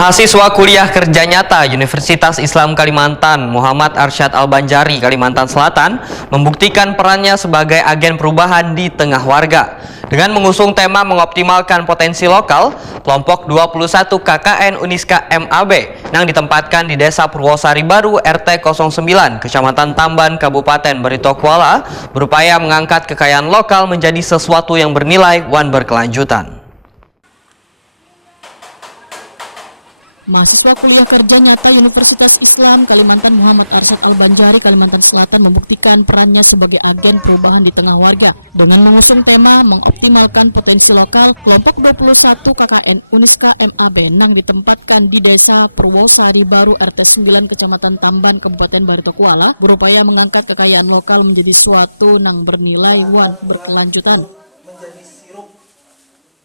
Mahasiswa kuliah kerja nyata Universitas Islam Kalimantan Muhammad Arsyad Al-Banjari, Kalimantan Selatan membuktikan perannya sebagai agen perubahan di tengah warga. Dengan mengusung tema mengoptimalkan potensi lokal, kelompok 21 KKN Uniska MAB yang ditempatkan di Desa Purwosari Baru RT 09 Kecamatan Tamban Kabupaten Barito Kuala berupaya mengangkat kekayaan lokal menjadi sesuatu yang bernilai dan berkelanjutan. Mahasiswa kuliah kerja nyata Universitas Islam Kalimantan Muhammad Arsyad Al-Banjari, Kalimantan Selatan membuktikan perannya sebagai agen perubahan di tengah warga. Dengan mengusung tema mengoptimalkan potensi lokal, kelompok 21 KKN Uniska MAB yang ditempatkan di Desa Purwosari Baru RT 9 Kecamatan Tamban Kabupaten Barito Kuala berupaya mengangkat kekayaan lokal menjadi suatu yang bernilai dan berkelanjutan.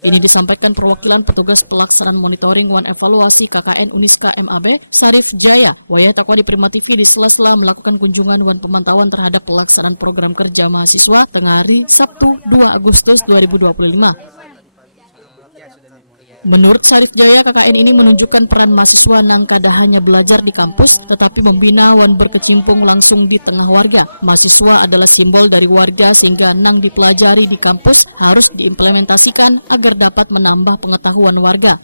Ini disampaikan perwakilan petugas pelaksanaan monitoring dan evaluasi KKN Uniska MAB, Sarif Jaya, Wayah Takwa di Prima TV di sela-sela melakukan kunjungan dan pemantauan terhadap pelaksanaan program kerja mahasiswa tengah hari Sabtu 2 Agustus 2025. Menurut Sarif Jaya, KKN ini menunjukkan peran mahasiswa yang kada hanya belajar di kampus, tetapi membina dan berkecimpung langsung di tengah warga. Mahasiswa adalah simbol dari warga sehingga nang dipelajari di kampus harus diimplementasikan agar dapat menambah pengetahuan warga.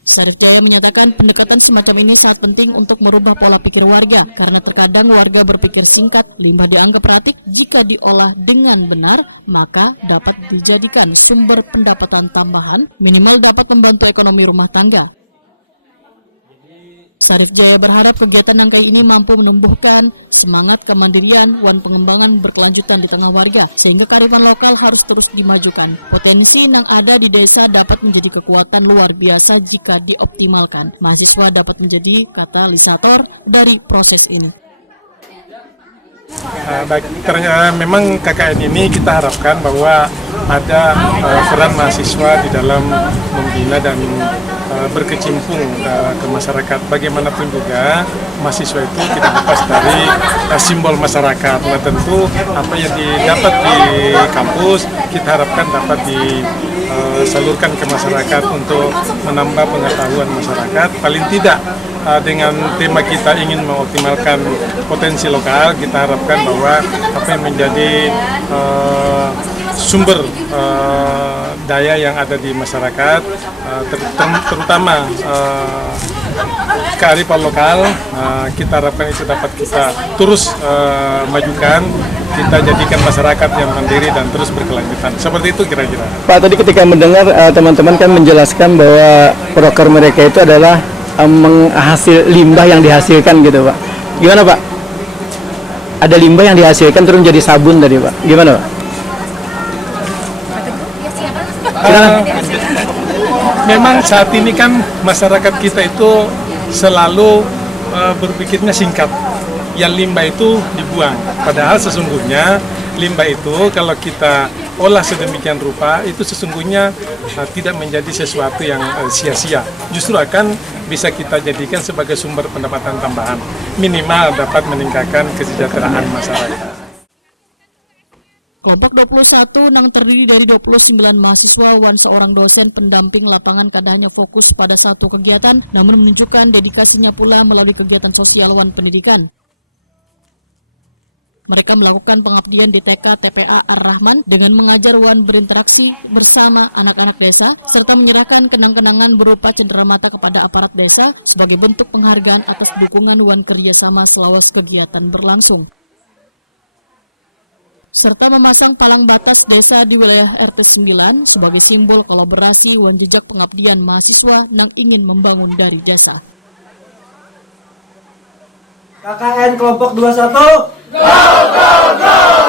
Sarif Jaya menyatakan pendekatan semacam ini sangat penting untuk merubah pola pikir warga, karena terkadang warga berpikir singkat, limbah dianggap pratik, jika diolah dengan benar, maka dapat dijadikan sumber pendapatan tambahan, minimal dapat membantu ekonomi rumah tangga. Sarif Jaya berharap kegiatan yang kayak ini mampu menumbuhkan semangat kemandirian dan pengembangan berkelanjutan di tengah warga, sehingga kearifan lokal harus terus dimajukan. Potensi yang ada di desa dapat menjadi kekuatan luar biasa jika dioptimalkan. Mahasiswa dapat menjadi katalisator dari proses ini. Memang KKN ini kita harapkan bahwa ada peran mahasiswa di dalam membina dan berkecimpung ke masyarakat. Bagaimanapun juga mahasiswa itu tidak lepas dari simbol masyarakat. Nah, tentu apa yang didapat di kampus kita harapkan dapat disalurkan ke masyarakat untuk menambah pengetahuan masyarakat. Paling tidak dengan tema kita ingin mengoptimalkan potensi lokal, kita harapkan bahwa apa yang menjadi sumber daya yang ada di masyarakat, terutama kearifan lokal, kita harapkan itu dapat kita terus majukan, kita jadikan masyarakat yang mandiri dan terus berkelanjutan. Seperti itu kira-kira. Pak, tadi ketika mendengar teman-teman kan menjelaskan bahwa proker mereka itu adalah menghasil limbah yang dihasilkan gitu, Pak. Gimana, Pak? Ada limbah yang dihasilkan terus menjadi sabun tadi, Pak. Gimana, Pak? Memang saat ini kan masyarakat kita itu selalu berpikirnya singkat. Yang limbah itu dibuang. Padahal sesungguhnya limbah itu kalau kita olah sedemikian rupa itu sesungguhnya tidak menjadi sesuatu yang sia-sia. Justru akan bisa kita jadikan sebagai sumber pendapatan tambahan. Minimal dapat meningkatkan kesejahteraan masyarakat. Kelompok 21 yang terdiri dari 29 mahasiswa dan seorang dosen pendamping lapangan kada hanya fokus pada satu kegiatan, namun menunjukkan dedikasinya pula melalui kegiatan sosial dan pendidikan. Mereka melakukan pengabdian di TK TPA Ar-Rahman dengan mengajar dan berinteraksi bersama anak-anak desa, serta menyerahkan kenang-kenangan berupa cenderamata kepada aparat desa sebagai bentuk penghargaan atas dukungan dan kerjasama selama kegiatan berlangsung. Serta memasang palang batas desa di wilayah RT 9 sebagai simbol kolaborasi dan jejak pengabdian mahasiswa yang ingin membangun dari desa. KKN kelompok 21 Go, go, go!